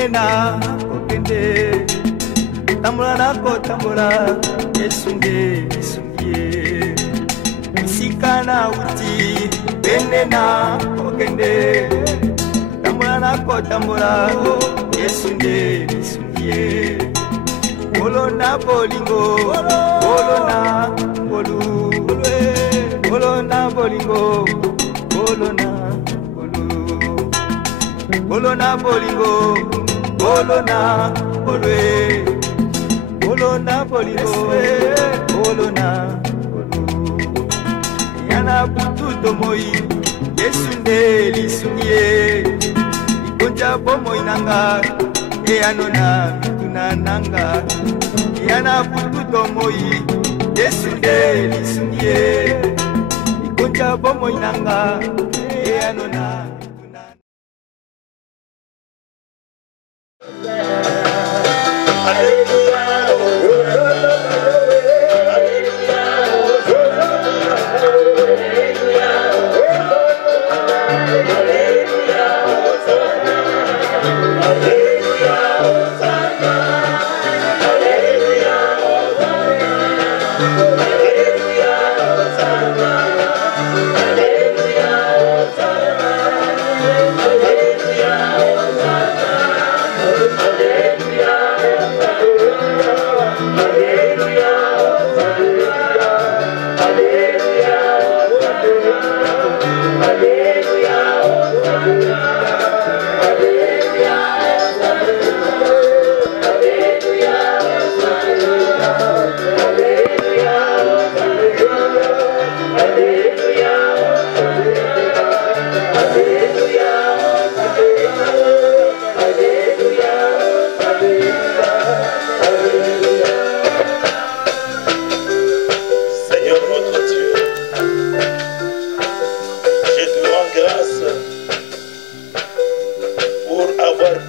Benena kokende tambula nako tambula esunge esungie isikana uti Benena kokende tambula nako tambula esunge esungie Bolona bolingo bolona bolu bolona bolingo bolona Bolona bolingo, bolona bolwe, bolona bolingo, bolona bolu. Yana bututo moi, yesunde lisunye, ikonja bomo inanga, eanona mituna nanga. Yana bututo moi, yesunde lisunye, ikonja bomo inanga, eanona.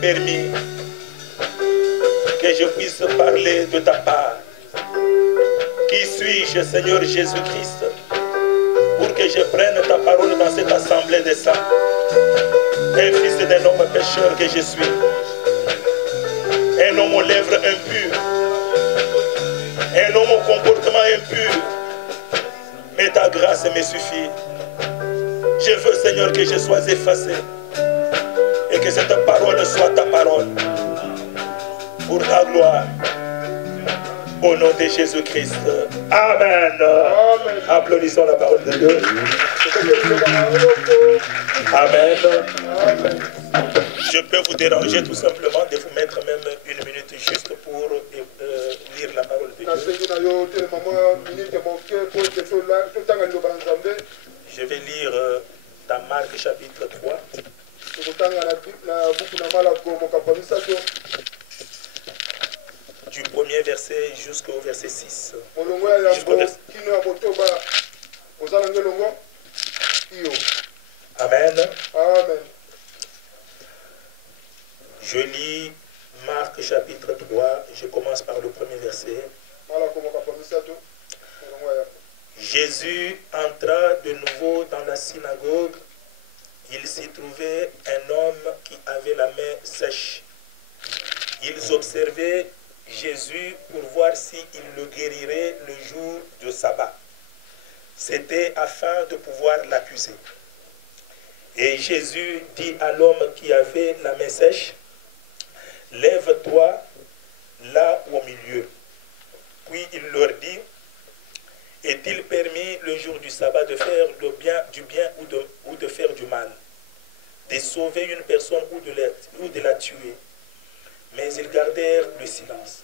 Permis que je puisse parler de ta part. Qui suis-je, Seigneur Jésus-Christ, pour que je prenne ta parole dans cette assemblée des saints? Un fils d'un homme pécheur que je suis, un homme aux lèvres impures, un homme au comportement impur, mais ta grâce me suffit. Je veux, Seigneur, que je sois effacé et que cette parole soit ta parole pour ta gloire. Au nom de Jésus-Christ. Amen. Amen. Applaudissons la parole de Dieu. Amen. Amen. Je peux vous déranger tout simplement de vous mettre même une minute juste pour lire la parole de Dieu. Je vais lire dans Marc chapitre 3. Du premier verset jusqu'au verset 6. Amen. Amen. Je lis Marc chapitre 3, je commence par le premier verset. Jésus entra de nouveau dans la synagogue. Il s'y trouvait un homme qui avait la main sèche. Ils observaient Jésus pour voir s'il le guérirait le jour du sabbat. C'était afin de pouvoir l'accuser. Et Jésus dit à l'homme qui avait la main sèche, « Lève-toi là au milieu. » Puis il leur dit, « Est-il permis le jour du sabbat de faire du bien ou de faire du mal, de sauver une personne ou de la tuer ?» Mais ils gardèrent le silence.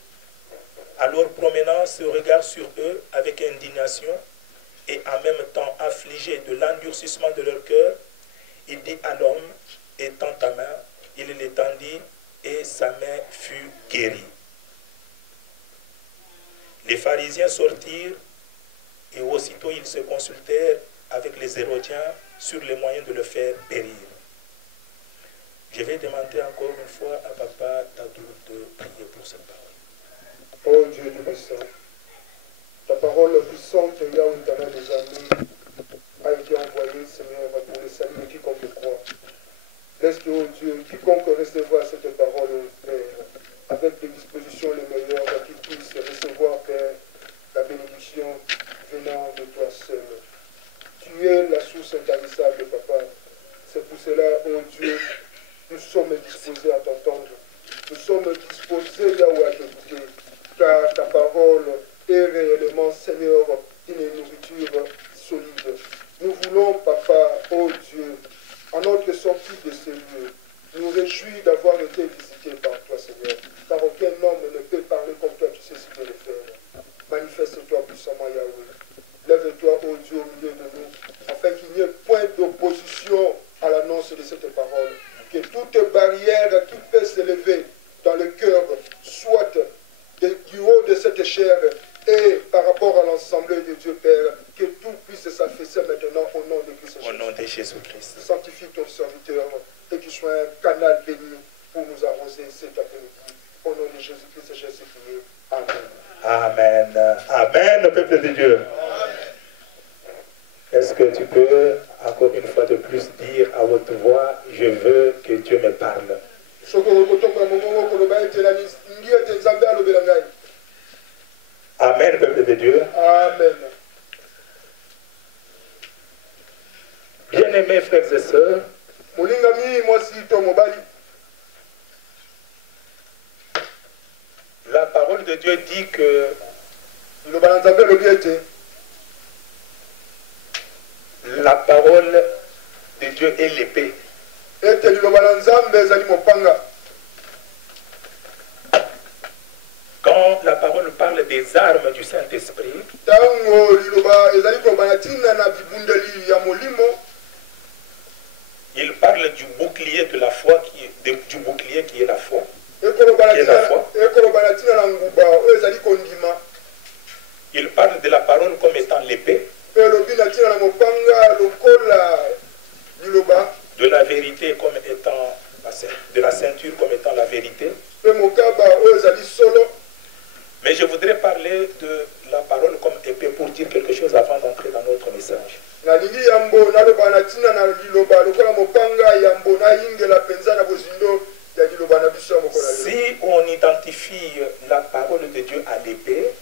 Alors promenant ce regard sur eux avec indignation et en même temps affligé de l'endurcissement de leur cœur, il dit à l'homme, étends ta main, il l'étendit et sa main fut guérie. Les pharisiens sortirent et aussitôt ils se consultèrent avec les Hérodiens sur les moyens de le faire périr. Je vais demander encore une fois à Papa Dadou de prier pour cette parole. Oh Dieu du puissant, ta parole puissante, Yahweh éternel des armées, a été envoyée, Seigneur, pour le salut de quiconque croit. Laisse que, oh Dieu, quiconque recevra cette parole, Père, avec les dispositions les meilleures, qu'il puisse recevoir, Père, la bénédiction venant de toi seul. Tu es la source intarissable, Papa. C'est pour cela, oh Dieu, nous sommes disposés à t'entendre. Nous sommes disposés, Yahweh, à t'écouter, car ta parole est réellement, Seigneur, une nourriture solide. Nous voulons, Papa, oh Dieu, en notre sortie de ces lieux, nous réjouir d'avoir été visités par toi, Seigneur, car aucun homme ne peut parler comme toi, tu sais ce qu'il le faire. Manifeste-toi puissamment, Yahweh. Lève-toi, oh Dieu, au milieu de nous, afin qu'il n'y ait point d'opposition à l'annonce de cette parole. Que toute barrière qui peut s'élever dans le cœur, soit du haut de cette chair et par rapport à l'ensemble de Dieu Père, que tout puisse s'affaisser maintenant au nom de Christ Jésus. Au nom de Jésus-Christ. Sanctifie ton serviteur et qu'il soit un canal béni pour nous arroser cet après-midi. Au nom de Jésus-Christ, Jésus prié. Amen. Amen. Amen, peuple de Dieu. Est-ce que tu peux, encore une fois de plus, dire à haute voix, je veux que Dieu me parle. Amen, peuple de Dieu. Amen. Bien-aimés frères et sœurs, la parole de Dieu dit que la parole de Dieu est l'épée. Quand la parole parle des armes du Saint-Esprit, il parle du bouclier de la foi, du bouclier qui est la foi. Il parle de la parole comme étant l'épée, de la vérité comme étant, de la ceinture comme étant la vérité. Mais je voudrais parler de la parole comme épée pour dire quelque chose avant d'entrer dans notre message. Si on identifie la parole de Dieu à l'épée,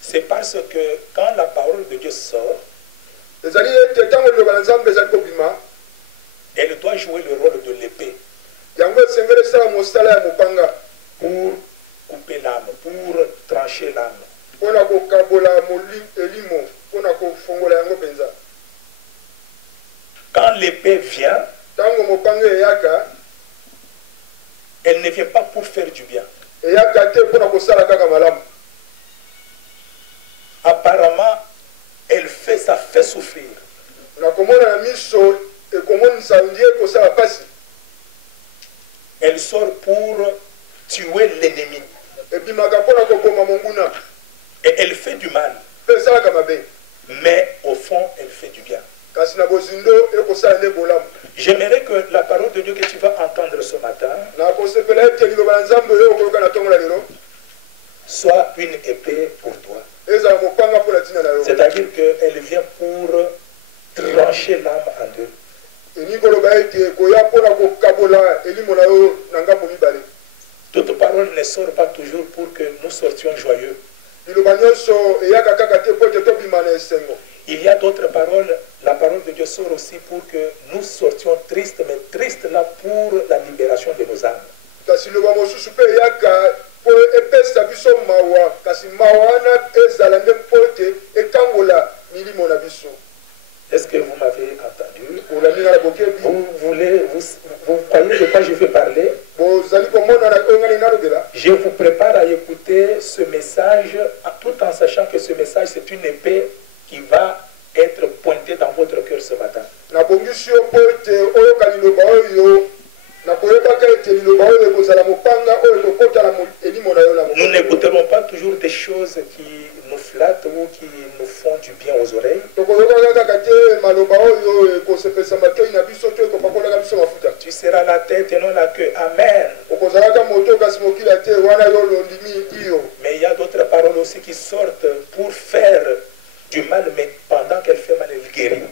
c'est parce que quand la parole de Dieu sort, elle doit jouer le rôle de l'épée pour couper l'âme, pour trancher l'âme. Quand l'épée vient, elle ne vient pas pour faire du bien. Apparemment, ça fait souffrir. Elle sort pour tuer l'ennemi. Et elle fait du mal. Mais au fond, elle fait du bien. J'aimerais que la parole de Dieu que tu vas entendre ce matin soit une épée pour toi. C'est-à-dire qu'elle vient pour trancher l'âme en deux. Toute parole ne sort pas toujours pour que nous sortions joyeux. Il y a d'autres paroles, la parole de Dieu sort aussi pour que nous sortions tristes, mais tristes là pour la libération de nos âmes. Est-ce que vous m'avez entendu? Vous croyez de quoi je vais parler? Je vous prépare à écouter ce message tout en sachant que ce message c'est une épée qui va être pointée dans votre cœur ce matin. Nous n'écouterons pas toujours des choses qui nous flattent ou qui nous font du bien aux oreilles. Tu seras la tête et non la queue. Amen. Mais il y a d'autres paroles aussi qui sortent pour faire du mal, mais pendant qu'elle fait mal, elle guérit.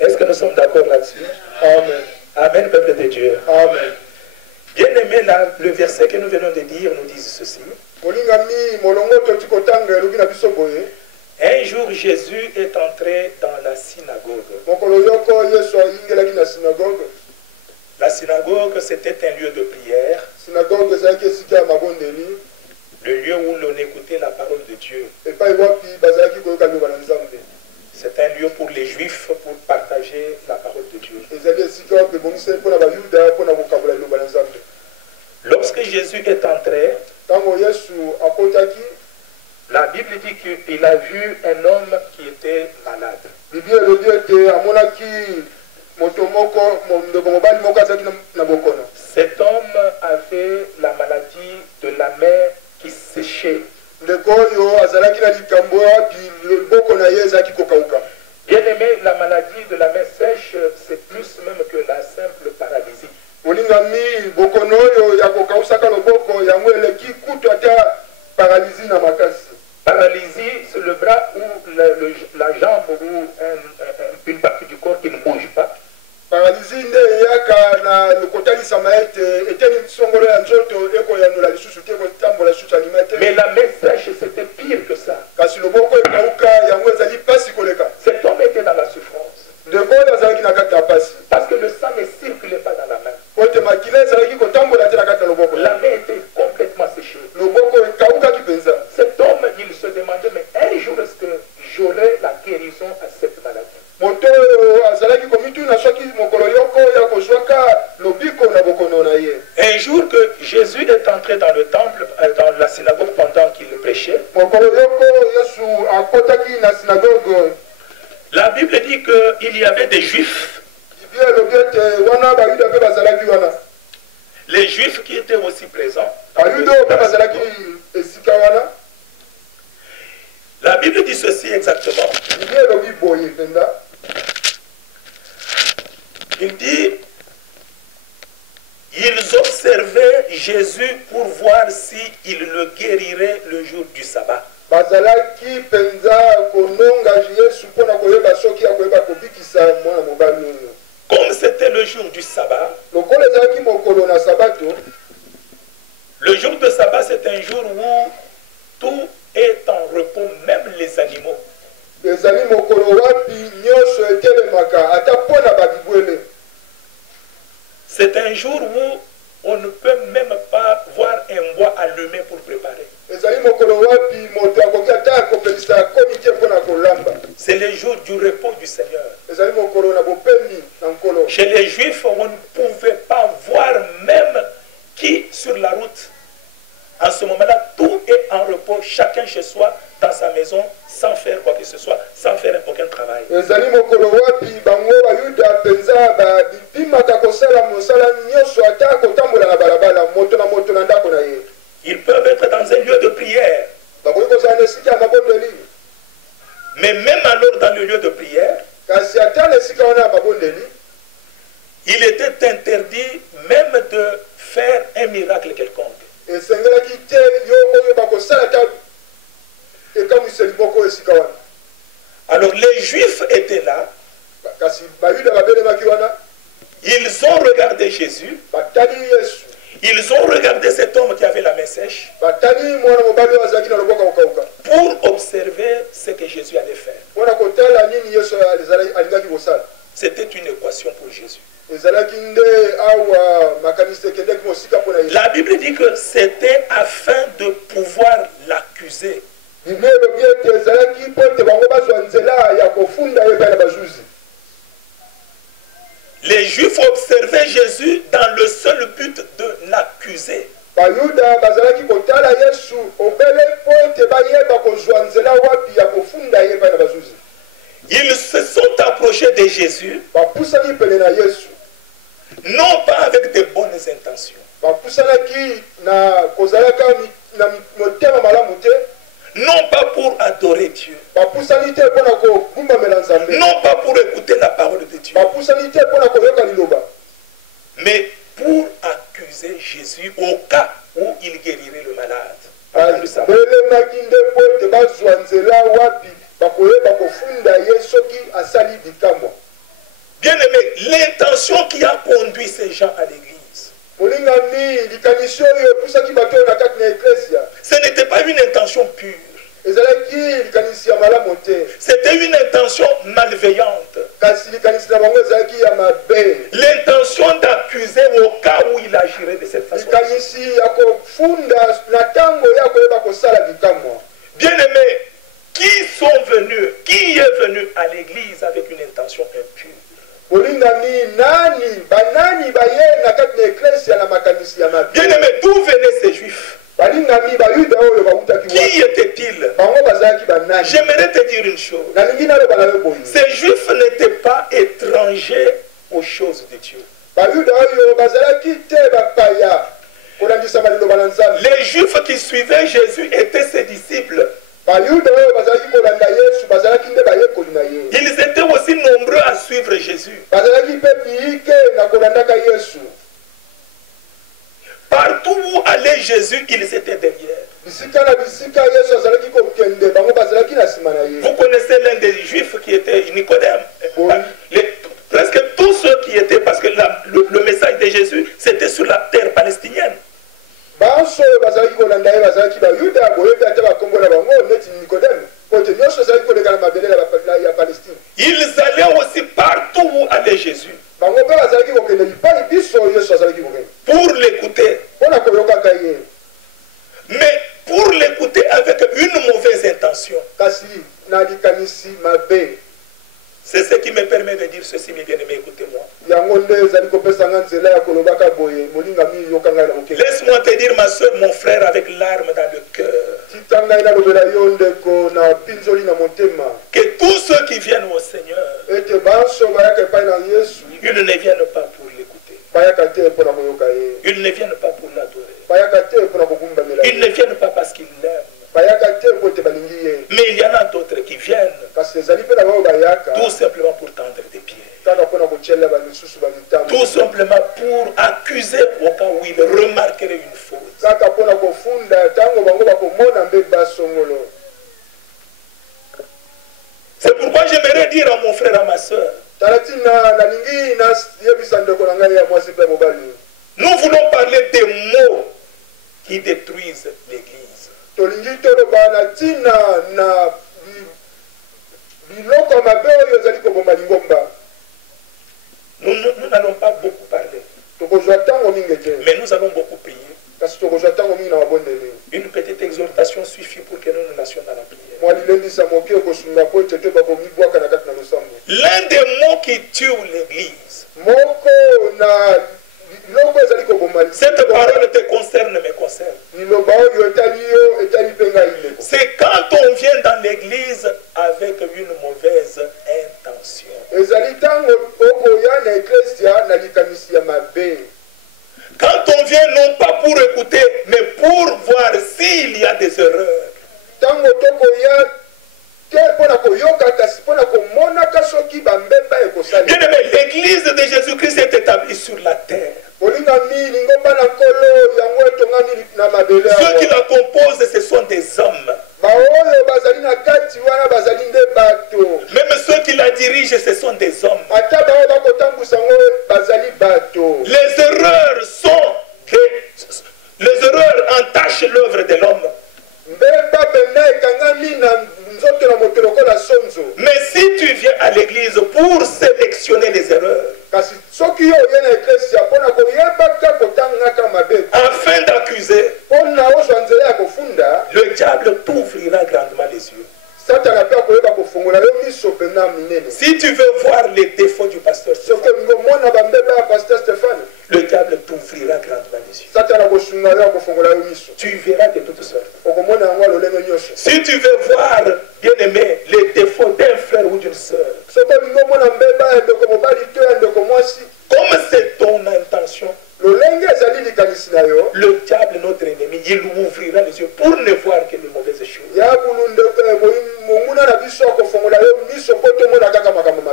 Est-ce que nous sommes d'accord là-dessus? Amen. Amen, peuple de Dieu. Amen. Bien aimé, le verset que nous venons de dire nous dit ceci. Un jour, Jésus est entré dans la synagogue. La synagogue, c'était un lieu de prière. Le lieu où l'on écoutait la parole de Dieu. C'est un lieu pour les Juifs pour partager la parole de Dieu. Lorsque Jésus est entré, la Bible dit qu'il a vu un homme qui était malade. Cet homme avait la maladie de la main qui séchait. Bien aimé, la maladie de la main sèche, c'est plus même que la simple paralysie. Paralysie, c'est le bras ou la jambe ou une partie du corps qui ne bouge pas. Mais la main sèche, c'était pire que ça. Cet homme était dans la souffrance. Parce que le sang ne circulait pas dans la main. La main était complètement séchée. Cet homme, il se demandait, mais un jour, est-ce que j'aurai la guérison à cette maladie? Un jour que Jésus est entré dans le temple, dans la synagogue pendant qu'il prêchait, la Bible dit qu'il y avait des Juifs. Les Juifs qui étaient aussi présents. La Bible dit ceci exactement. Il dit, ils observaient Jésus pour voir s'il le guérirait le jour du sabbat. Comme c'était le jour du sabbat, le jour de sabbat, c'est un jour où tout est en repos, même les animaux. C'est un jour où on ne peut même pas voir un bois allumé pour préparer. C'est le jour du repos du Seigneur. Chez les Juifs, on ne pouvait pas voir même qui sur la route. En ce moment-là, tout est en repos, chacun chez soi, dans sa maison, sans faire quoi que ce soit, sans faire aucun travail. Ils peuvent être dans un lieu de prière. Mais même alors dans le lieu de prière, il était interdit même de faire un miracle quelconque. Alors les Juifs étaient là. Ils ont regardé Jésus. Ils ont regardé cet homme qui avait la main sèche pour observer ce que Jésus allait faire. C'était une équation pour Jésus. La Bible dit que c'était afin de pouvoir l'accuser. Les Juifs observaient Jésus dans le seul but de l'accuser. Ils se sont approchés de Jésus, non pas avec de bonnes intentions, non pas pour adorer Dieu, non pas pour écouter la parole de Dieu, mais pour accuser Jésus au cas où il guérirait le malade. l'intention qui a conduit ces gens à l'église. Ce n'était pas une intention pure. C'était une intention malveillante. L'intention d'accuser au cas où il agirait de cette façon. Bien-aimés, qui est venu à l'église avec une intention impure? Bien-aimés, d'où venaient ces juifs? Qui étaient-ils? J'aimerais te dire une chose. Ces juifs n'étaient pas étrangers aux choses de Dieu. Les juifs qui suivaient Jésus étaient ses disciples. Ils étaient aussi nombreux à suivre Jésus. Partout où allait Jésus, ils étaient derrière. Vous connaissez l'un des juifs qui était Nicodème. Presque tous ceux qui étaient, parce que le message de Jésus, c'était sur la terre palestinienne. Ils allaient aussi partout où allait Jésus pour l'écouter. Mais pour l'écouter avec une mauvaise intention. C'est ce qui me permet de dire ceci, mes bien-aimés, écoutez-moi. Laisse-moi te dire, ma soeur, mon frère, avec larmes dans le cœur, que tous ceux qui viennent au Seigneur, ils ne viennent pas pour l'écouter. Ils ne viennent pas pour l'adorer. Ils ne viennent pas parce qu'ils l'aiment. Mais il y en a d'autres qui viennent tout simplement pour tendre des pieds. Tout simplement pour accuser au cas où ils remarqueraient une faute. C'est pourquoi j'aimerais dire à mon frère, à ma soeur, nous voulons parler des mots qui détruisent l'Église. Nous n'allons pas beaucoup parler, mais nous allons beaucoup prier. Une petite exhortation suffit pour que nous nous lassions dans la prière. L'un des mots qui tue l'Église, cette parole te concerne, me concerne. C'est quand on vient dans l'église avec une mauvaise intention. Quand on vient non pas pour écouter, mais pour voir s'il y a des erreurs. Bien-aimé, l'église de Jésus-Christ est établie sur la terre. Ceux qui la composent, ce sont des hommes. Même ceux qui la dirigent, ce sont des hommes. Les erreurs entachent l'œuvre de l'homme. Mais si tu viens à l'église pour sélectionner les erreurs, afin d'accuser, le diable t'ouvrira grandement les yeux. Si tu veux voir les défauts du pasteur Stéphane, le diable t'ouvrira grandement les yeux. Tu verras de toutes sortes. Si tu veux voir, bien aimé, les défauts d'un frère ou d'une sœur, comme c'est ton intention, le diable, notre ennemi, il ouvrira les yeux pour ne voir que les mauvaises choses.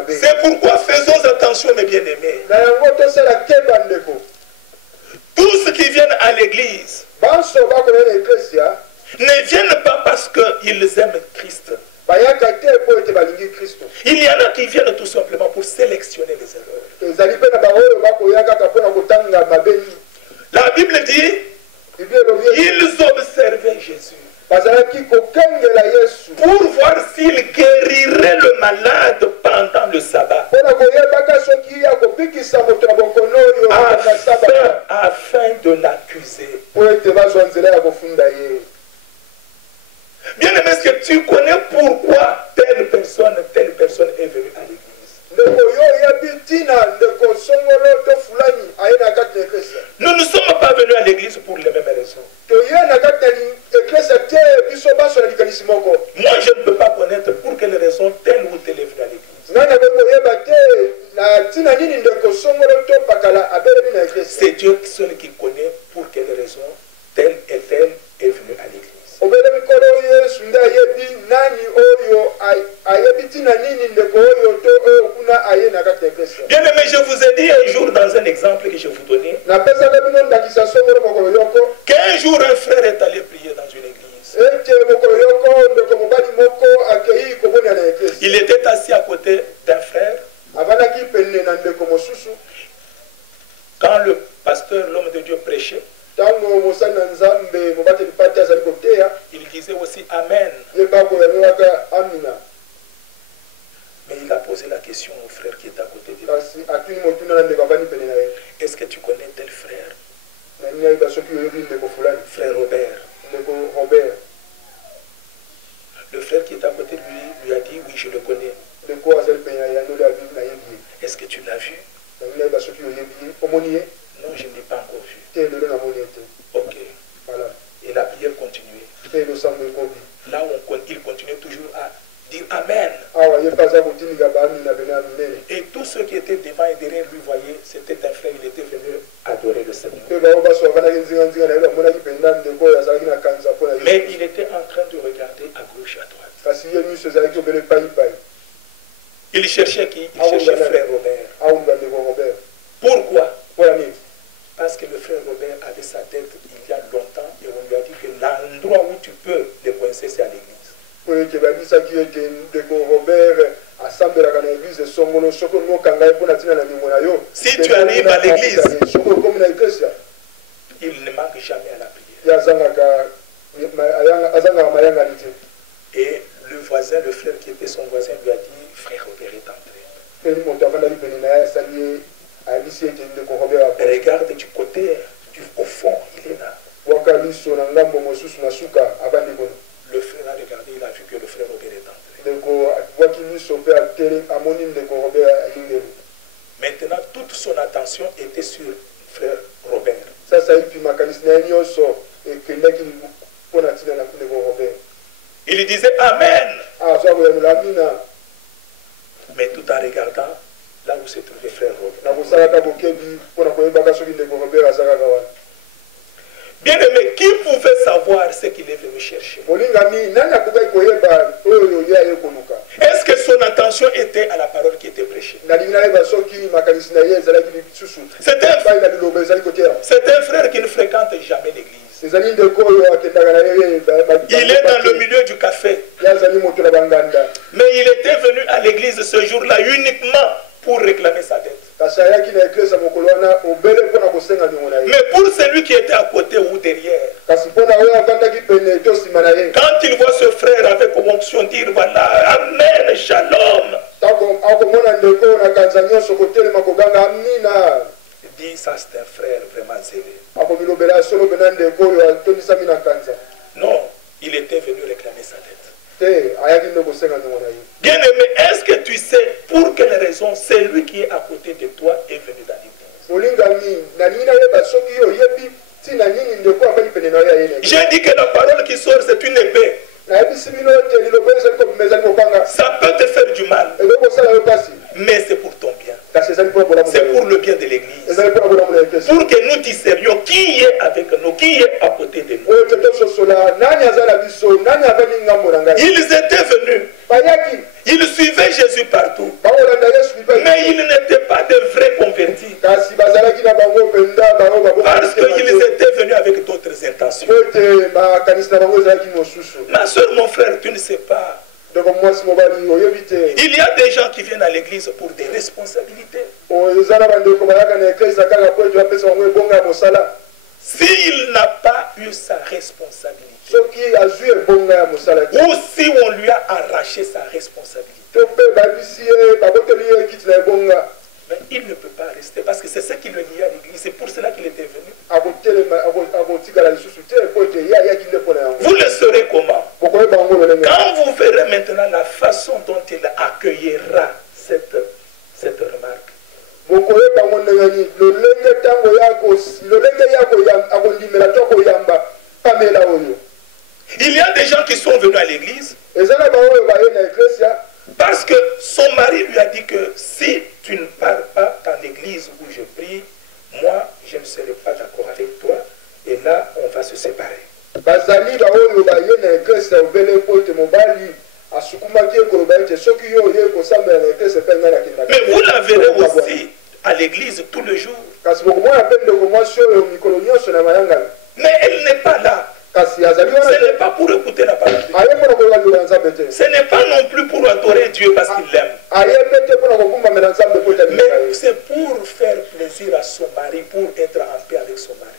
C'est pourquoi faisons attention, mes bien-aimés. Tous qui viennent à l'église ne viennent pas parce qu'ils aiment Christ. Il y en a qui viennent tout simplement pour sélectionner les erreurs. La Bible dit, ils observaient Jésus pour voir s'il guérirait le malade pendant le sabbat, afin de l'accuser. Bien aimé, est-ce que tu connais pourquoi telle personne est venue à l'église? Nous ne sommes pas venus à l'église pour les mêmes raisons. Moi, je ne peux pas connaître pour quelle raison telle ou telle est venue à l'église. C'est Dieu seul qui connaît pour quelle raison telle et telle est venue à l'église. Bien aimé, je vous ai dit un jour dans un exemple que je vous donnais qu'un jour un frère est allé prier dans une église. Il était assis à côté d'un frère. Quand le pasteur, l'homme de Dieu, prêchait, il disait aussi Amen. Mais il a posé la question au frère qui est à côté de lui. Est-ce que tu connais tel frère? Frère Robert. Le frère qui est à côté de lui a dit oui, je le connais. Est-ce que tu l'as vu? Non, je ne l'ai pas encore vu. Ok. Voilà. Et la prière continuait. Là où il continuait toujours à dire Amen. Et tous ceux qui étaient devant et derrière lui voyaient, c'était un frère, il était venu adorer le Seigneur. Mais il était en train de regarder à gauche, à droite. Il cherchait qui? Il cherchait frère Robert. Pourquoi? Parce que le frère Robert avait sa tête il y a longtemps et on lui a dit que l'endroit où tu peux les coincer, c'est à l'église. Si tu arrives à l'église, il ne manque jamais à la prière. Et le voisin, le frère qui était son voisin, lui a dit, frère Robert est entré. Regarde du côté, au fond, il est là. Le frère a regardé, il a vu que le frère Robert est entré. Maintenant, toute son attention était sur frère Robert. Il disait Amen. Mais tout en regardant là où se trouvait frère Robert. Bien aimé, qui pouvait savoir ce qu'il est venu chercher? Est-ce que son attention était à la parole qui était prêchée? C'est un frère qui ne fréquente jamais l'église. Il est dans le milieu du café. Mais il était venu à l'église ce jour-là uniquement pour réclamer sa dette. Mais pour celui qui était à côté ou derrière, quand il voit ce frère avec onction dire voilà, Amen, Shalom, il dit ça c'est un frère vraiment zélé. Non, il était venu réclamer sa dette. Bien aimé, est-ce que tu sais pour quelle raison celui qui est à côté de toi est venu dans l'église? J'ai dit que la parole qui sort c'est une épée. Ça peut te faire du mal, mais c'est pour ton bien. C'est pour le bien de l'église. Pour que nous discernions qui est avec nous, qui est à côté de nous. Ils étaient venus. Ils suivaient Jésus partout. Mais ils n'étaient pas de vrais convertis. Parce qu'ils étaient venus avec d'autres intentions. Ma soeur, mon frère, tu ne sais pas Il y a des gens qui viennent à l'église pour des responsabilités. S'il n'a pas eu sa responsabilité, ou si on lui a arraché sa responsabilité, mais il ne peut pas rester parce que c'est ce qui le lie à l'église. C'est pour cela qu'il était venu. Vous le saurez comment? Quand vous verrez maintenant la façon dont il accueillera cette remarque. Il y a des gens qui sont venus à l'église parce que son mari lui a dit que si tu ne pars pas dans l'église où je prie, moi je ne serai pas d'accord avec toi et là on va se séparer. Mais vous la verrez aussi à l'église tous les jours. Mais elle n'est pas là. Ce n'est pas pour écouter la parole. Ce n'est pas non plus pour adorer Dieu parce qu'il l'aime. Mais c'est pour faire plaisir à son mari, pour être en paix avec son mari.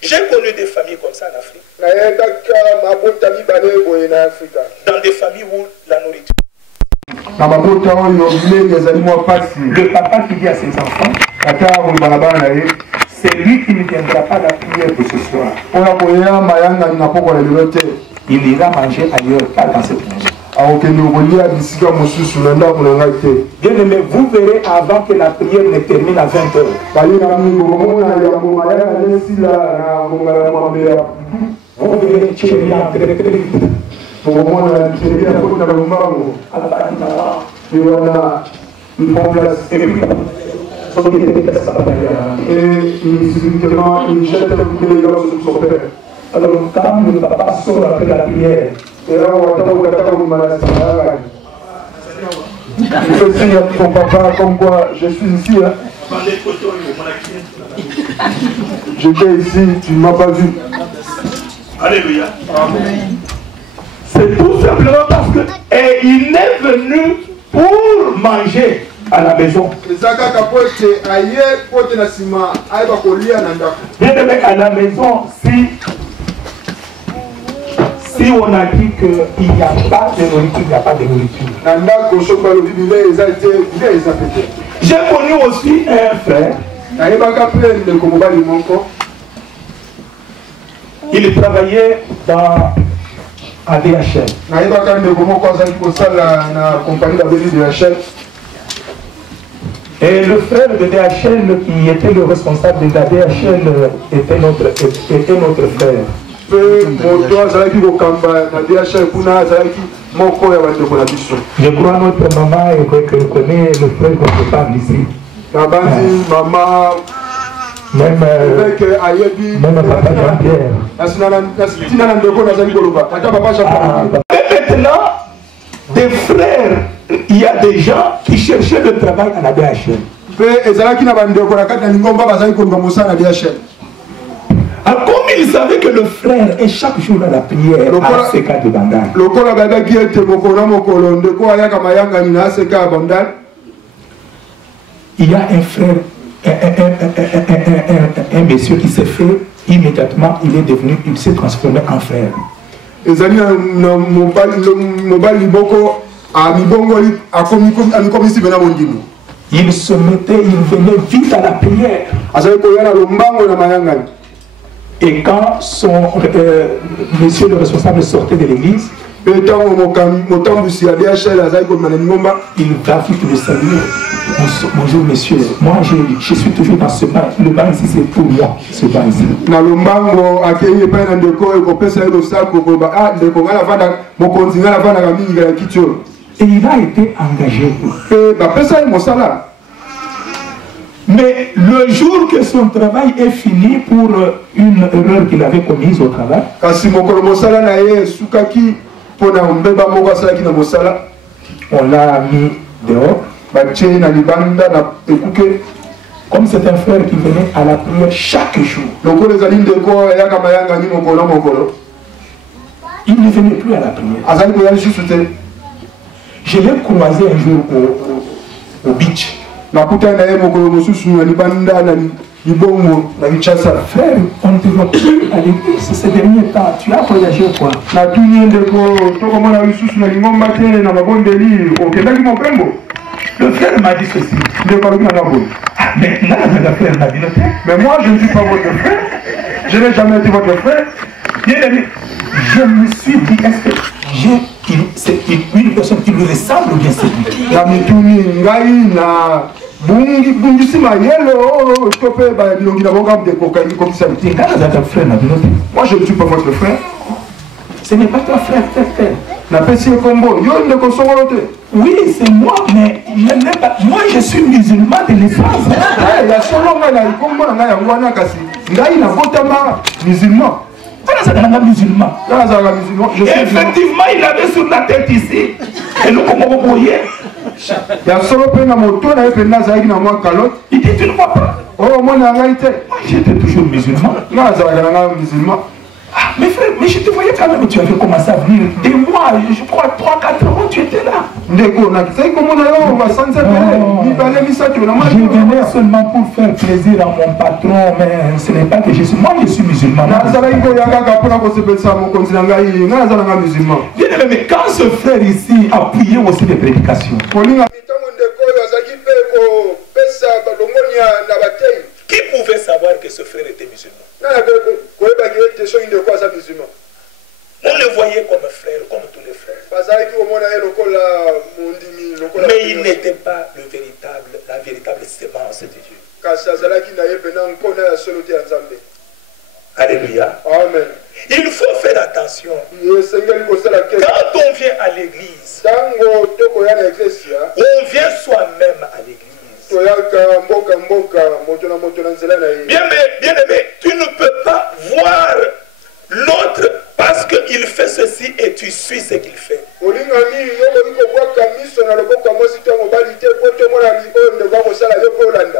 J'ai connu des familles comme ça en Afrique. Dans des familles où la nourriture. Le papa qui dit à ses enfants, c'est lui qui ne viendra pas à la prière de ce soir. Il ira manger ailleurs, pas dans cette maison. Bien aimé, vous verrez avant que la prière ne termine à 20h. Vous verrez Thierry entrer très vite. Alors quand le papa sort après la prière, il fait signe à ton papa comme quoi je suis ici. Hein. J'étais ici, tu ne m'as pas vu. Alléluia. Amen. C'est tout simplement parce que il est venu pour manger à la maison. Bien aimé, à la maison, si on a dit qu'il n'y a pas de nourriture, il n'y a pas de nourriture. J'ai connu aussi un frère. Il travaillait à DHL. Et le frère de DHL qui était le responsable de la DHL était notre frère. Je crois notre maman connaît le frère qu'on peut pas ici. Même papa Jean-Pierre. Mais maintenant, des frères, il y a des gens qui cherchaient le travail à la DHL. Alors, comme ils savaient que le frère est chaque jour à la prière à Seka de Bandal, il y a un frère, un monsieur qui s'est fait immédiatement, il s'est transformé en frère. Il se mettait, il venait vite à la prière. Et quand monsieur le responsable sortait de l'église, il va vite le saluer. Bonjour monsieur, moi je suis toujours dans ce banc. Le banc ici c'est pour moi, ce banc ici. Et il a été engagé. Mais le jour que son travail est fini pour une erreur qu'il avait commise au travail, on l'a mis dehors. Comme c'est un frère qui venait à la prière chaque jour. Il ne venait plus à la prière. Je l'ai croisé un jour au beach. Frère, on ne te voit plus à l'église ces derniers temps. Tu as voyagé quoi? Le frère m'a dit ceci. Ah, mais là, le frère m'a dit le frère. Mais moi, je ne suis pas votre frère. Je n'ai jamais été votre frère. Bien aimé, je me suis dit, est-ce que c'est une personne qui lui ressemble ou bien c'est lui? Moi, je ne suis pas votre frère. Ce n'est pas ton frère, frère. Oui, c'est moi, mais moi je suis musulman de naissance. Musulman. Effectivement, il avait sur la tête ici. Et nous, comment vous voyez? Il dit, tu ne vois pas. Moi, j'étais toujours musulman. Ah, mais frère, mais je te voyais quand même, tu avais commencé à venir. Des mois, je crois 3-4 mois, tu étais là. Je venais seulement pour faire plaisir à mon patron, mais ce n'est pas que je suis. Moi, je suis musulman. Bien aimé, mais quand ce frère ici appuyait aussi des prédications, qui pouvait savoir que ce frère était musulman? On le voyait comme frère, comme tous les frères. Mais il n'était pas la véritable sémence de Dieu. Alléluia. Amen. Il faut faire attention. Quand on vient à l'église, on vient soi-même à l'église. Bien aimé, tu ne peux pas voir l'autre parce qu'il fait ceci et tu suis ce qu'il fait.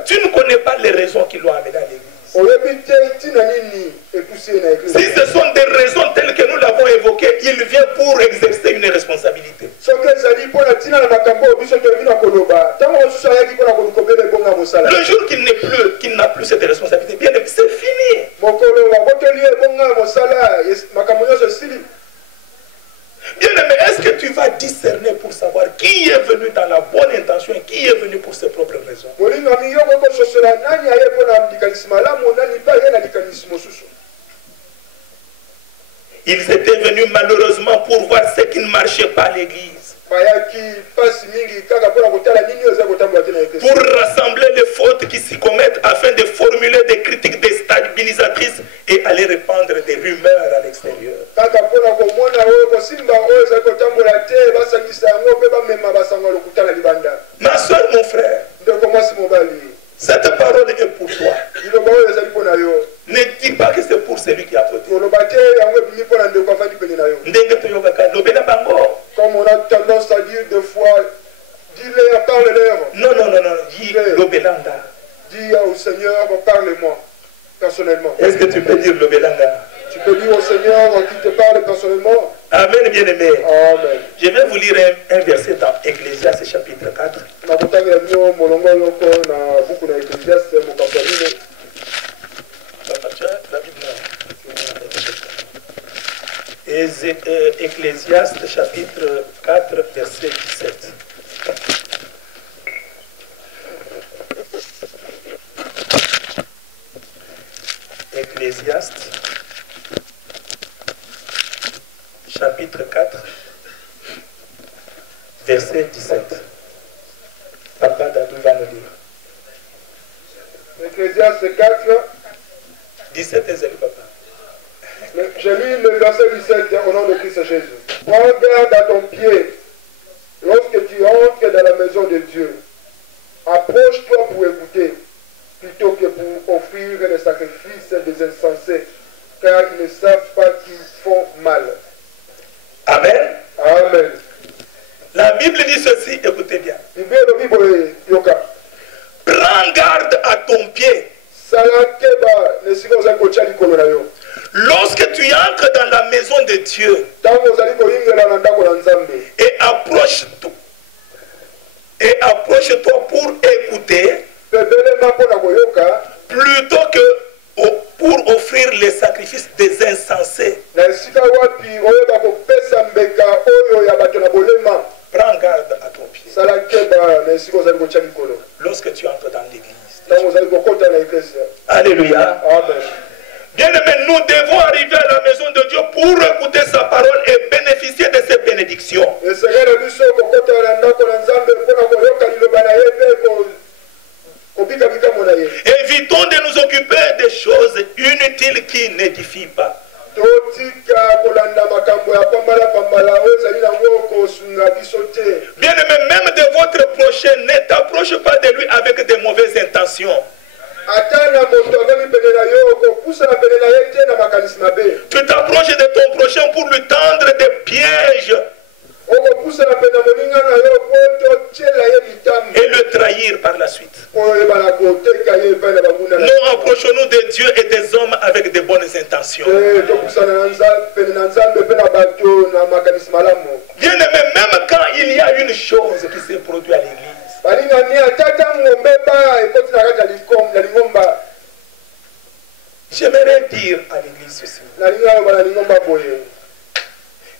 Tu ne connais pas les raisons qui l'ont amené à l'église. Si ce sont des raisons telles que nous l'avons évoquées, il vient pour exercer une responsabilité. Le jour qu'il n'a plus cette responsabilité, bien aimé, c'est fini. Bien aimé, est-ce que tu vas discerner pour savoir qui est venu dans la bonne intention et qui est venu pour ses propres raisons? Ils étaient venus malheureusement pour voir ce qui ne marchait pas à l'église. Pour rassembler les fautes qui s'y commettent afin de formuler des critiques déstabilisatrices et aller répandre des rumeurs à l'extérieur. Ma soeur, mon frère, cette parole est pour toi. Ne dis pas que c'est pour celui qui a fauté. Comme on a tendance à dire des fois, dis-leur, parle-leur. Non, dis l'obélanda. Dis au Seigneur, parle-moi, personnellement. Est-ce que tu peux dire l'obélanda? Tu peux dire au Seigneur qui te parle personnellement. Amen, bien-aimé. Amen. Je vais vous lire un verset dans Ecclésiaste chapitre 4. Ecclésiaste chapitre 4, verset 17. Ecclésiaste chapitre 4, verset 17. Papa Dadou va nous lire. Ecclésiaste 4, 17 et 0, papa. Je lis le verset 17 au nom de Christ Jésus. Prends garde à ton pied lorsque tu entres dans la maison de Dieu. Approche-toi pour écouter plutôt que pour offrir des sacrifices des insensés, car ils ne savent pas qu'ils font mal. Amen. Amen. La Bible dit ceci, écoutez bien. Prends garde à ton pied Lorsque tu entres dans la maison de Dieu et approche-toi pour écouter, plutôt que pour offrir les sacrifices des insensés. Prends garde à ton pied. Lorsque tu entres dans l'église. Alléluia. Amen. Bien aimé, nous devons arriver à la maison de Dieu pour écouter sa parole et bénéficier de ses bénédictions. Évitons de nous occuper des choses inutiles qui n'édifient pas. Bien aimé, même de votre prochain, ne t'approche pas de lui avec de mauvaises intentions. Tu t'approches de ton prochain pour lui tendre des pièges et le trahir par la suite. Nous approchons-nous de Dieu et des hommes avec de bonnes intentions. Bien aimé, même quand il y a une chose qui se produit à l'église, j'aimerais dire à l'église ceci.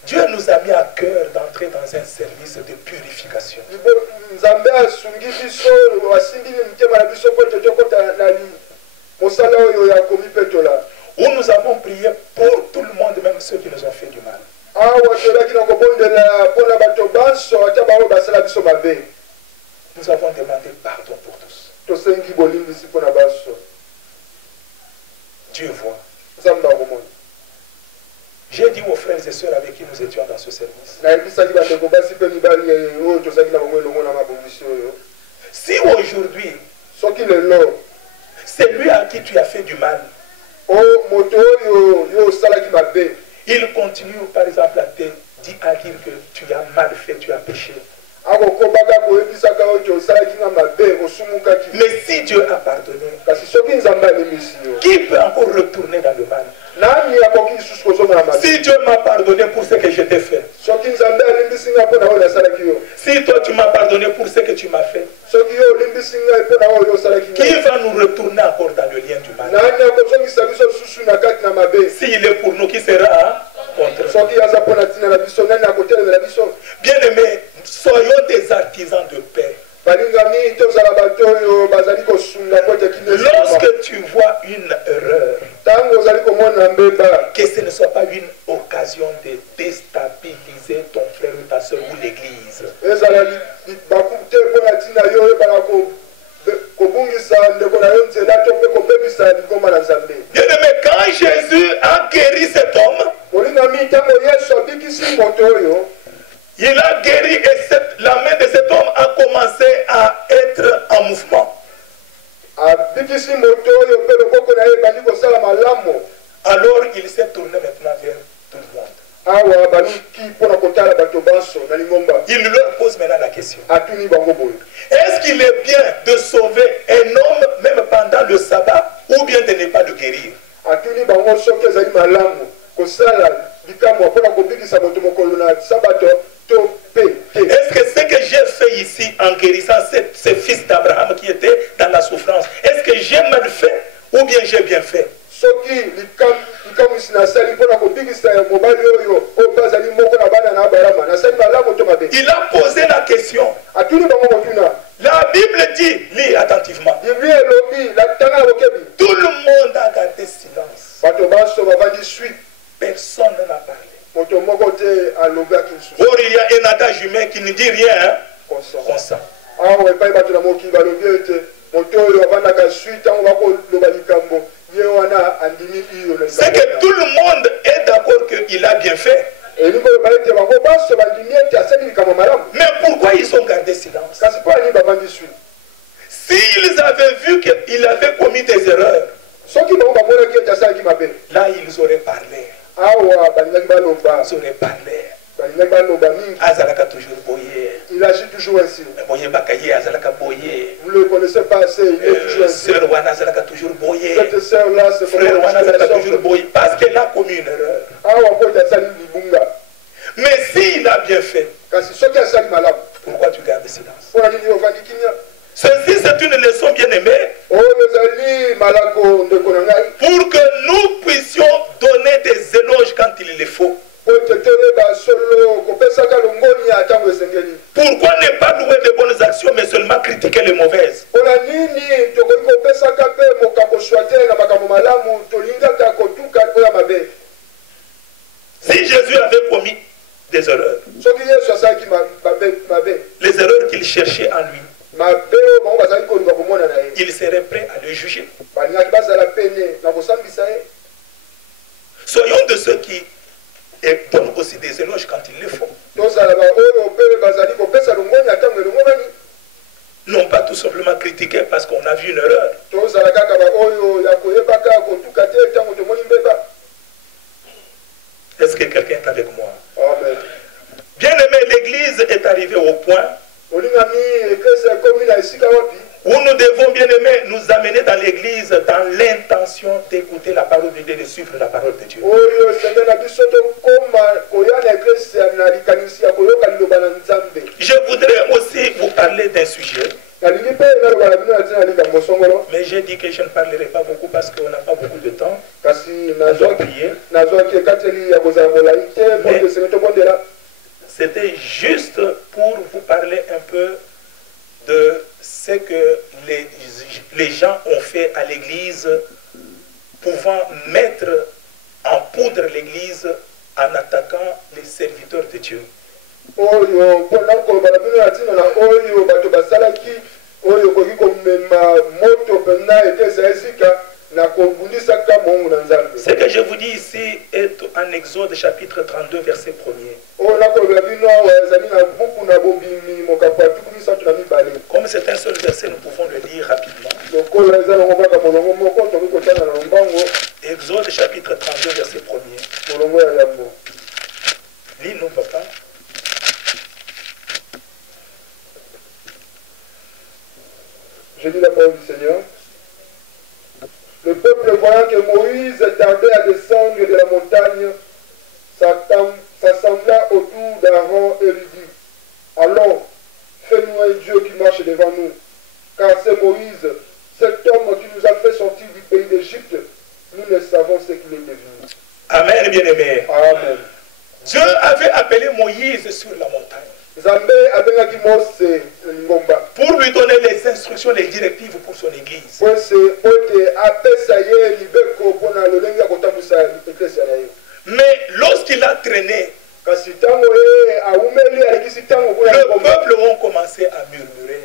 Dieu nous a mis à cœur d'entrer dans un service de purification. Où nous avons prié pour tout le monde, même ceux qui nous ont fait du mal. Nous avons demandé pardon pour tous. Dieu voit. J'ai dit aux frères et sœurs avec qui nous étions dans ce service, si aujourd'hui c'est lui à qui tu as fait du mal, il continue par exemple à dire que tu as mal fait, tu as péché. Mais si Dieu a pardonné, qui peut encore retourner dans le mal? Si Dieu m'a pardonné pour ce que je t'ai fait, si toi tu m'as pardonné pour ce que tu m'as fait, qui va nous retourner encore dans le lien du mal? S'il est pour nous, qui sera contre nous? Bien aimé, soyons des artisans de paix. Lorsque tu vois une erreur, que ce ne soit pas une occasion de déstabiliser ton frère ou ta soeur ou l'église. Bien aimé, quand Jésus a guéri cet homme, il a guéri et la main de cet homme a commencé à être en mouvement. Alors il s'est tourné maintenant vers tout le monde. Il leur pose maintenant la question. Est-ce qu'il est bien de sauver un homme même pendant le sabbat ou bien de ne pas le guérir? Est-ce que ce que j'ai fait ici en guérissant ce fils d'Abraham qui était dans la souffrance, est-ce que j'ai mal fait ou bien j'ai bien fait? Il a posé la question. La Bible dit, lis attentivement. Tout le monde a gardé silence. Personne n'a parlé. Or, il y a un adage humain qui ne dit rien. Hein? Consent. C'est que tout le monde est d'accord qu'il a bien fait. Mais pourquoi ils ont gardé silence? S'ils avaient vu qu'il avait commis des erreurs, là ils auraient parlé. Ils auraient parlé. Azalaka toujours boyé. Il agit toujours ainsi. Boyé bakaye azalaka boyé. Vous ne le connaissez pas assez, il est toujours ainsi. Sœur Wana azalaka toujours boyé. Cette sœur-là, c'est Frère Wana azalaka toujours boyé parce qu'elle a commis une erreur. Mais s'il a bien fait, pourquoi tu gardes silence? Ceci, c'est une leçon bien aimée pour que nous puissions donner des éloges quand il le faut. Pourquoi ne pas louer les bonnes actions mais seulement critiquer les mauvaises? Si Jésus avait commis des erreurs, les erreurs qu'il cherchait en lui, il serait prêt à le juger. Soyons de ceux qui donnent aussi des éloges quand il le faut. Non pas tout simplement critiquer parce qu'on a vu une erreur. Est-ce que quelqu'un est avec moi? Amen. Bien aimé, l'Église est arrivée au point où nous devons, bien aimé, nous amener dans l'Église dans l'intention d'écouter la parole de Dieu, de suivre la parole de Dieu. Je voudrais aussi vous parler d'un sujet. Mais j'ai dit que je ne parlerai pas beaucoup parce qu'on n'a pas beaucoup de temps. C'était juste pour vous parler un peu de ce que les gens ont fait à l'église, pouvant mettre en poudre l'église en attaquant les serviteurs de Dieu. Ce que je vous dis ici est en Exode chapitre 32 verset 1er. Comme c'est un seul verset, nous pouvons le lire rapidement. Exode chapitre 32 verset 1er. Lis-nous, papa. Je lis la parole du Seigneur. Le peuple, voyant que Moïse tardait à descendre de la montagne, s'assembla autour d'Aaron et lui dit: Allons, fais-nous un Dieu qui marche devant nous. Car c'est Moïse, cet homme qui nous a fait sortir du pays d'Égypte. Nous ne savons ce qu'il est devenu. Amen, bien-aimé. Amen. Dieu avait appelé Moïse sur la montagne pour lui donner les instructions, les directives pour son église. Mais lorsqu'il a traîné, le peuple ont commencé à murmurer.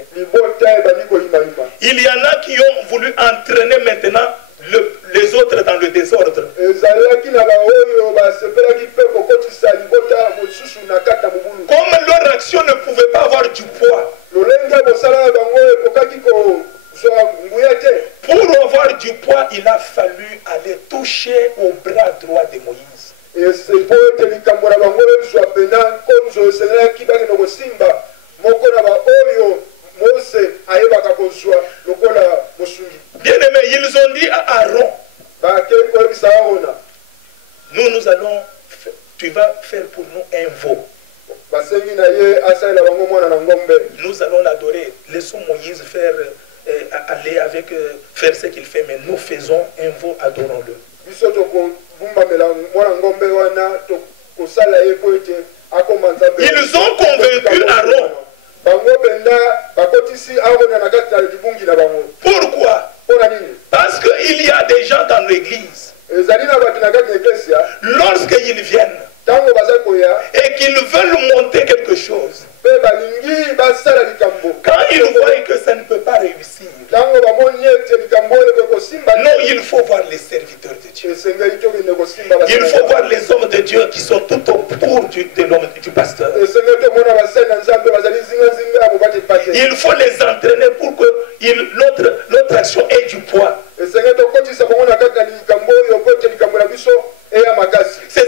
Il y en a qui ont voulu entraîner maintenant les autres dans le désordre. Comme leur action ne pouvait pas avoir du poids, pour avoir du poids, il a fallu aller toucher au bras droit de Moïse. Bien aimé, ils ont dit à Aaron: nous allons, tu vas faire pour nous un veau. Nous allons l'adorer. Laissons Moïse faire, aller avec, faire ce qu'il fait, mais nous faisons un veau, adorons-le. Ils ont convaincu Aaron. Pourquoi? Parce qu'il y a des gens dans l'église, lorsqu'ils viennent et qu'ils veulent monter quelque chose, quand ils voient que ça ne peut pas réussir, non, il faut voir les serviteurs de Dieu. Il faut voir les hommes de Dieu qui sont tout autour de l'homme du pasteur. Il faut les entraîner pour que notre action ait du poids. C'est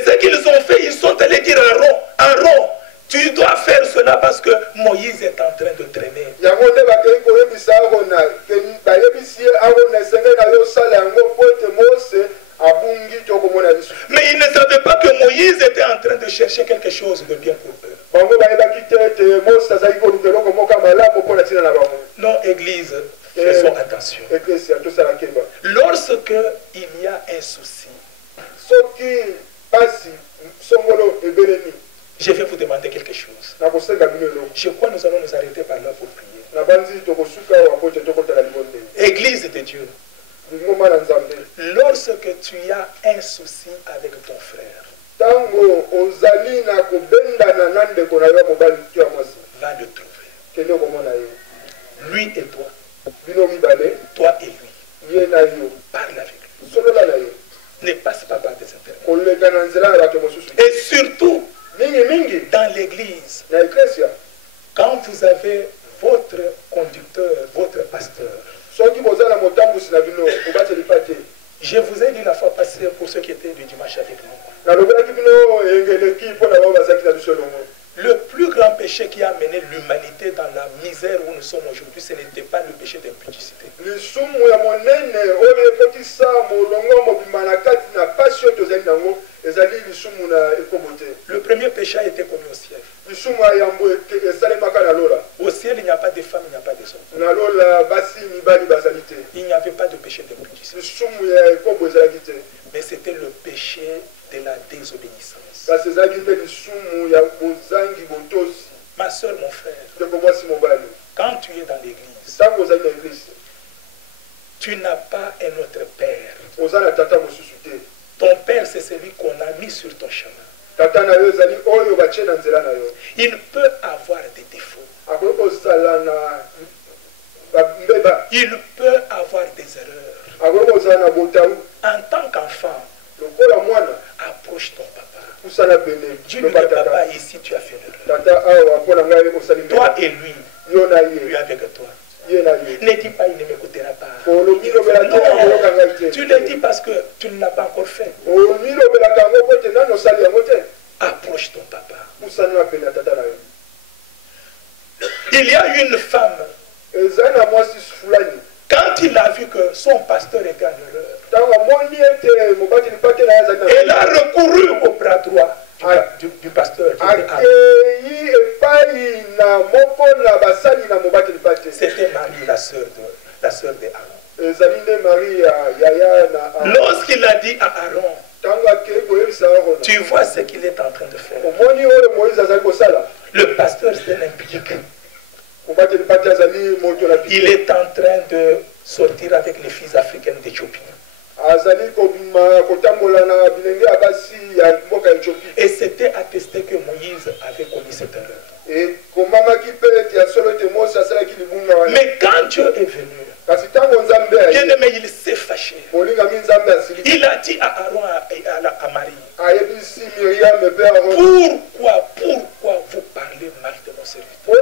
ce qu'ils ont fait. Ils sont allés dire à Aaron: train de traîner. Mais ils ne savaient pas que Moïse était en train de chercher quelque chose de bien pour eux. Non, Église, faisons attention. Lorsque il y a un souci, je vais vous demander quelque chose. Je crois que nous allons nous arrêter par là pour prier. Église de Dieu, lorsque tu as un souci avec ton frère, va le trouver. Lui et toi. Toi et lui. Parle avec lui. Ne passe pas par des intermédiaires. Et surtout, dans l'église, quand vous avez votre conducteur, votre pasteur, je vous ai dit la fois passée pour ceux qui étaient du dimanche avec nous. Le plus grand péché qui a mené l'humanité dans la misère où nous sommes aujourd'hui, ce n'était pas le péché d'impudicité. Le premier péché a été commis au ciel. Au ciel, il n'y a pas de femmes, il n'y a pas de hommes. Il n'y avait pas de péché d'impudicité. Mais c'était le péché de la désobéissance. Ma soeur, mon frère, quand tu es dans l'église, tu n'as pas un autre père. Ton père, c'est celui qu'on a mis sur ton chemin. Il peut avoir des défauts. Il peut avoir des erreurs. En tant qu'enfant, approche ton papa. Dis-lui que papa, ici tu as fait l'erreur. Toi et lui avec toi. Ne dis pas, il ne m'écoutera pas. Non, tu le dis parce que tu ne l'as pas encore fait. Approche ton papa. Il y a une femme, quand il a vu que son pasteur était en erreur, elle a recouru au bras droit du pasteur qui était c'était Marie, la sœur de Aaron. Lorsqu'il a dit à Aaron, tu vois ce qu'il est en train de faire. Le pasteur c'est un impliqué. Il est en train de sortir avec les filles africaines d'Éthiopie. Et c'était attesté que Moïse avait commis cette erreur. Mais quand Dieu est venu, bien-aimé, il s'est fâché. Il a dit à Aaron et à Marie, pourquoi vous parlez mal de mon serviteur?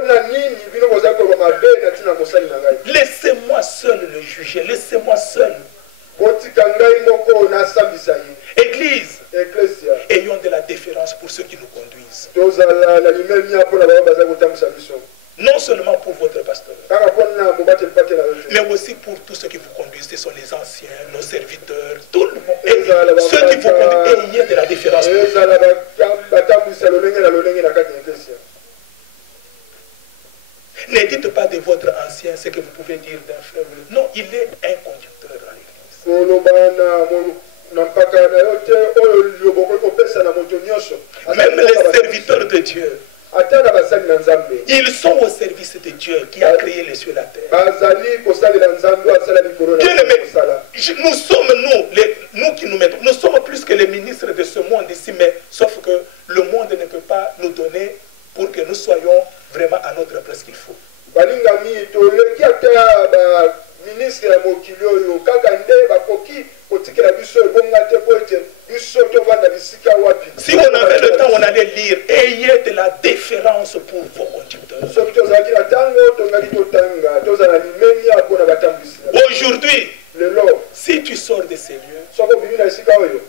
Laissez-moi seul le juger, laissez-moi seul. Église, ayons de la déférence pour ceux qui nous conduisent. Non seulement pour votre pasteur, mais aussi pour tous ceux qui vous conduisent. Ce sont les anciens, nos serviteurs, tout le monde. Et ceux qui vous conduisent, ayez de la déférence pour eux. Ne dites pas de votre ancien ce que vous pouvez dire d'un frère. Non, il est un conducteur dans l'église. Même les serviteurs de Dieu, ils sont au service de Dieu qui a créé les cieux et la terre. Nous sommes, nous qui nous mettons, nous sommes plus que les ministres de ce monde ici, mais sauf que le monde ne peut pas nous donner pour que nous soyons vraiment à notre place qu'il faut. Si on avait le temps, on allait lire. Ayez de la déférence pour vos conducteurs. Aujourd'hui, si tu sors de ces lieux,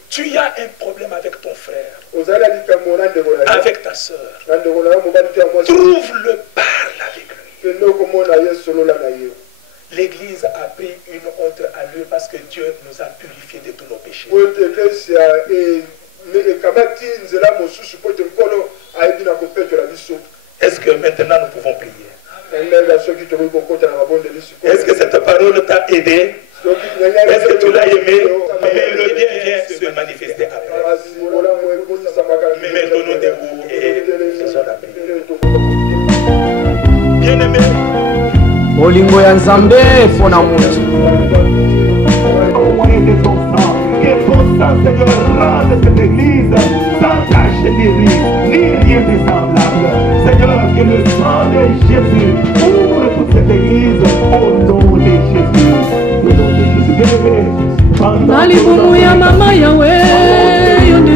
tu as un problème avec ton frère, avec ta soeur, trouve-le, parle avec lui. L'église a pris une autre allure parce que Dieu nous a purifiés de tous nos péchés. Est-ce que maintenant nous pouvons prier? Est-ce que cette parole t'a aidé? Est-ce que tu l'as aimé? Mais le bien vient se manifester après. Mettons-nous debout et faisons la prière. Bien-aimé, Olingo ya Nzambe pona mutu. Seigneur, rende cette église sans tache ni rien de semblable. Seigneur, que le sang de Jésus ouvre toute cette église au nom de Jésus. Au nom de Jésus. Bien-aimé, Nalibumu ya mama Yahweh, yonde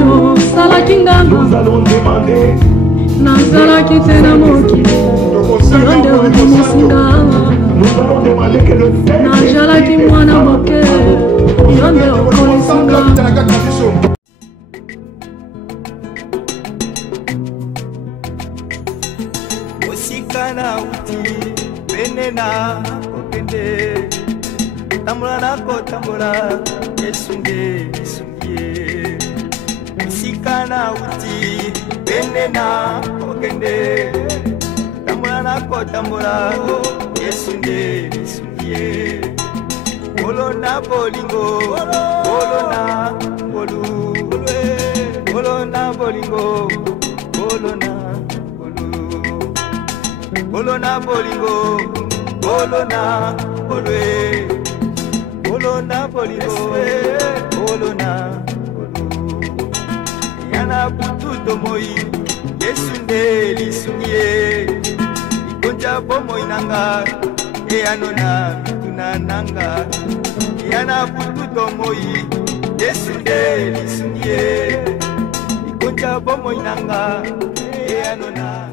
salaki nganga. nous allons demander. Nazalaki tena moki, yonde okomosinga. Nous allons demander que le Seigneur. Najalaki mwana moke, yonde okomosinga. Osikana uti benena kokende tambula nako tambula esunge isungie. Osikana uti benena kokende tambula nako tambula esunge isungie. Bolona bolingo bolona bolu bolona bolingo bolona bolona bolingo, bolona bolwe, bolona bolingo, bolona bolu. Yana putu moi, yesunde lisunye, ikonja bomo inanga, eanona mituna nanga. Yana putu moi, yesunde lisunye, ikonja bomo inanga, eanona.